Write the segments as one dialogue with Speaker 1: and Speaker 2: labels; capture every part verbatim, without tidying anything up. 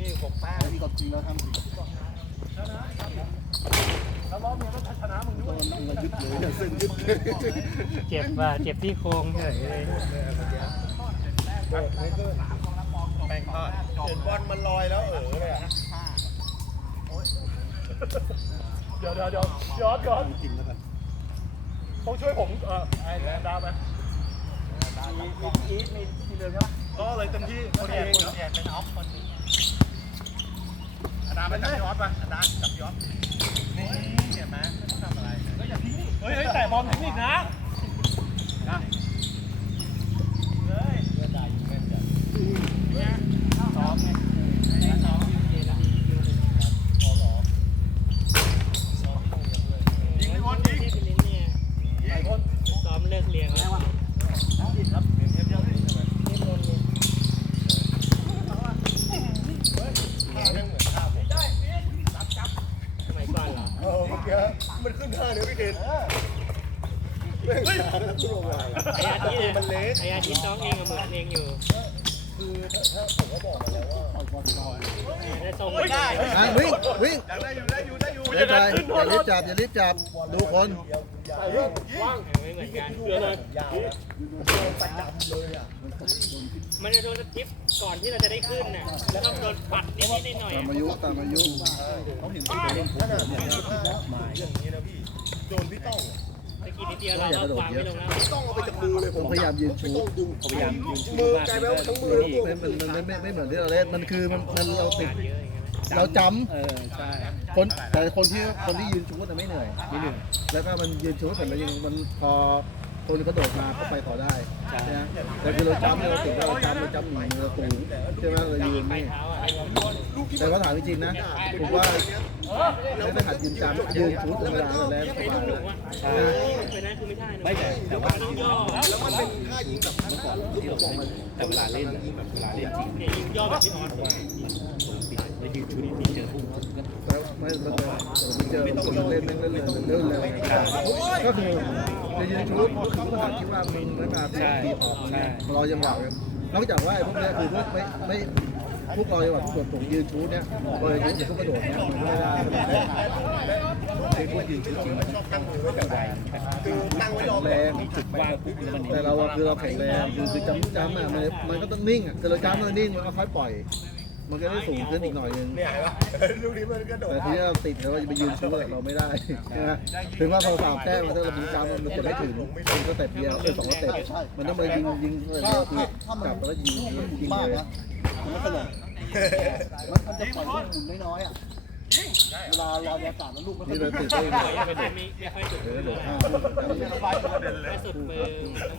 Speaker 1: นี่หกแต้มที่จริงแล้วทำชนะแล้วรอบนี้ก็ชนะมึงด้วยมันยึดเลยเส้นยึด
Speaker 2: เจ็บว่ะเจ็บที่โครงเฉยเลย
Speaker 1: แป้งทอดเห็นบอลมันลอยแล้วเออเลยอ่ะเดี๋ยวเดี๋ยวเดี๋ยวย้อนย้อนจริงแล้วกันต้องช่วยผมเออไอ้ดาวไหมมีมีอีทมีทีเดียวใช่ไหมก็เลยเต็มที่คนเองเป็นออฟคนนี้อาดาไม่จับยอดป่ะอาดาจับยอดนี่เห็นไหมไม่ต้องทำอะไรก็อย่าทิ้งนี่เฮ้ยแต่บอลทิ้งอีกนะนะเลยเพื่อนได้อยู่เพื่อนจะเนี่ยซ้อมไงซ้อมยูเจแล้วยูเจพอหรอซ้อมยิงไม่พ้นยิง
Speaker 2: เนี่ยซ้อมเลิกเรียนแล้ว
Speaker 1: ครับเทียบเยอะเลย
Speaker 2: นี่ลงเลยสมัยก่อนเหรอ
Speaker 1: เออเมื่อกี้มันขึ้นท่าเนี่ยพี่เกศเฮ้ยไอ้อาทิตย์มันเล็ก
Speaker 2: ไอ้อาทิตย์น้องเองกับเหมือนเองอยู่
Speaker 1: คือถ้าผมก็บอกมาแล้วว่า
Speaker 2: ได้ทรงไม่ได้
Speaker 3: วิ่งวิ่ง
Speaker 1: ได้อยู่ได้อยู่ได้อยู่
Speaker 3: อย่าอย่ารีบจับอย่ารีบจับดูคน
Speaker 1: ว่าง
Speaker 2: ไม่เหมือนกัน
Speaker 1: ยาวประจำเลยอ่ะ
Speaker 2: มันจะโดนทิปก่อนที่เราจะได้ขึ้นน่ะแล้วก็โดนปัดนิดนิดหน่อย
Speaker 3: ตามอายุตามอายุ
Speaker 1: เขาเห็นพี่เล่นขนาดนี้แล้วมาอย่างนี้นะพี่โดนพี่ต้อง
Speaker 2: ตะกี้นิดเดียวเราก็วางไม่ลงแล้ว
Speaker 1: ต้องเอาไปจากมือเลยผม
Speaker 3: พยายามยืนชู
Speaker 1: พยายามยืนชูมือกลายเป็นทั้งมือทั้งตัว
Speaker 3: มันมันไม่ไม่เหมือนที่เราเล่นมันคือมันมันเราติดเราจำเออใช่คนแต่คนที่คนที่ยืนชูแต่ไม่เหนื่อยไม่เหนื่อยแล้วก็มันยืนชูแต่เรายังมันพอคนเขาโดดมาเขาไปต่อได้ใช่ไหมแต่คือเราจำเราติดเราจำเราจำหนีเราสูงใช่ไหมเรายืนนี่แต่ว่าถามจริงๆนะผมว่าไม่ได้หัดยืนจำยืนชุดธรรมดาแล้วสบายเลย
Speaker 2: ไม่แต่
Speaker 1: แต่ว่าแล้วมันเป็นท่ายิงแบบเมื่อก่อนที่เราบอกมัน
Speaker 4: แต่เวลาเล่นแบบเวลาเล่นจริง
Speaker 2: เนี่ยยิงย่อแบบพี่ออส
Speaker 4: แล้วยืนชุดที่เจอพุ่ง
Speaker 3: แล้วไม่มันเจอคนเล่นเล่นเล่นเล่นเล่นเลยก็คือจะยืนชุดคือก็คิดว่ามึงไม่มาใช่ใช่เรายังหวังนอกจากว่าพวกนี้คือพวกไม่ไม่พวกเราจังหวัดส่วนผมยืนชุดเนี่ยโดยยืนทุกกระโดดเนี่ยมันไม่ได้
Speaker 4: ไอ้พวกยืนชุดจริงมันตั้งมือไว้กับแรง
Speaker 1: คือตั้งไว้รอ
Speaker 3: แรง
Speaker 4: จุดว่างปุ๊บแล้วมัน
Speaker 3: แต่เราคือเราแข็งแรงคือคือจำจำอ่ะมันมันก็ต้องนิ่งอ่ะแต่เราจำมันนิ่งมันก็ค่อยปล่อยมันก็ได้สูงขึ้นอีกหน่อยนึง
Speaker 1: เนี่ยลูกนี้มันกระโดด
Speaker 3: แต่ทีนี้เราติดเราจะไปยืนชู้เราไม่ได้ใช่ไหมถึงว่าเราสามแต้มมันถ้าเราดึงจำมันกดไม่ถึงมันก็เตะเดียวเป็นสองสเต็ปมันต้องไปยิงยิงเดียวคือกลับแล้วก็ยิงยิงเลย
Speaker 1: มันไม่ตลกมันจะปล่อยลูกหมุนน้อยๆอ่ะเวลารออากาศแล้วลูก
Speaker 3: นี่เราติดได้
Speaker 2: ไม่ไม่ไม่ค่อยสุดมือไม่สุดมือ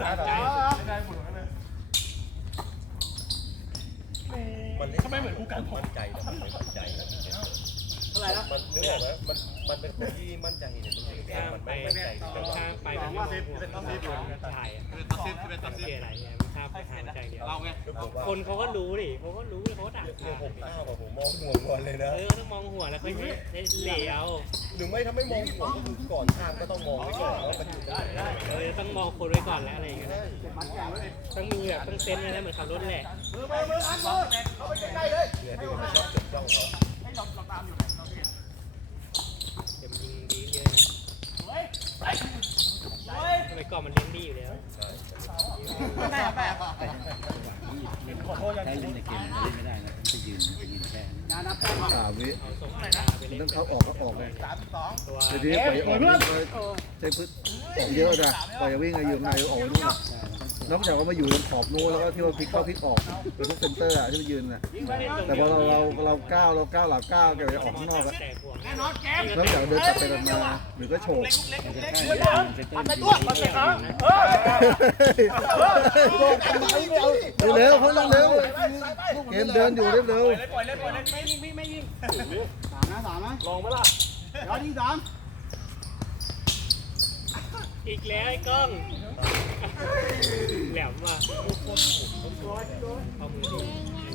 Speaker 1: มันทำไมเหมือนกูกันมั่นใจแต่มันไม่มั่นใจนะอะไรนะมันนึกออกไหมมันมันเป็นคนที่มั่นใจในตัวเองแต่มันไม่มั่นใจแต่ว่า
Speaker 2: ข้างไปเป็นต้องเป็นต้องถ่ายเป็นต้องเป็นต้องเสียอะไรเงี้ยข้ามไปทางใจเดียวคนเขาก็รู้ดิเขาก็รู้เขาด่า
Speaker 1: ผมข้าวแบบผมมองหัวก่อนเลยนะ
Speaker 2: เออต้องมองหัวแล้วค่อยเหลียว
Speaker 1: หรือไม่ถ้าไม่มองหัวก็คือก่อนข้ามก็ต้องมองไว้ก่อนว่ามันอยู่ได้
Speaker 2: เออต้องมองคนไว้ก่อนแล้วอะไรอย่างเงี้ยต้องมีแบบต้องเซนอะไรเหมือนขับรถแหละ
Speaker 1: มือมือมืออันมือเขาไปใกล้เลยเนี่ยที่มันชอบเกิดกล้องเขาให้เราเราตามอยู่ไหนเราเห็น
Speaker 2: เต็มยิงดีเยอะนะทำไมก่อนมันเลี้ยงดีอยู่แล้ว
Speaker 4: แต่ขอโทษยังเล่นในเกมเล่นไม่ได้นะต้องไปยืนยืนแค่
Speaker 3: สามวิต้องเขาออกเขาออกเลย
Speaker 1: สามสอง
Speaker 3: ทีนี้ไปออกใช้พื้นออกเยอะนะปล่อยวิ่งอยู่ในออกนู่นนอกจากว่ามาอยู่ตรงขอบนู้นแล้วก็ที่ว่าพลิกเข้าพลิกออกเป็นพวกเซนเตอร์อ่ะที่มายืนนะแต่พอเราเราเราก้าวเราก้าวหลังก้าวแกไปออกข้างนอกแล้วนอกจากเดินกลับไปกันมาหรือก็โฉบเร็วเขาเร็วเกมเดินอยู่เร็วเร็ว
Speaker 1: ปล่อยเลยปล่อยเลยไม่ยิงไม่ไม่ยิงสามนะสามนะลองไหมล่ะยอดที่สาม
Speaker 2: อีกแล้วไอ้กล้องแหลมว่ะเอามือดี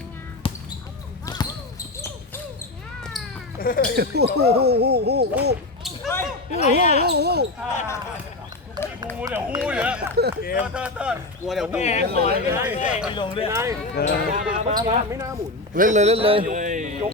Speaker 3: โอ้โหโอ้โหโอ้โหโอ้โหโอ้โห
Speaker 1: ฮูเดี๋ยวฮูเยอะเกมเติร์ดเติร์ด
Speaker 3: กลัวเดี๋ยวฮู
Speaker 2: ไม่ลงไม่ได้
Speaker 1: ไม่ลงได้มามาไม่น่าหมุน
Speaker 3: เล่นเลยเล่นเลย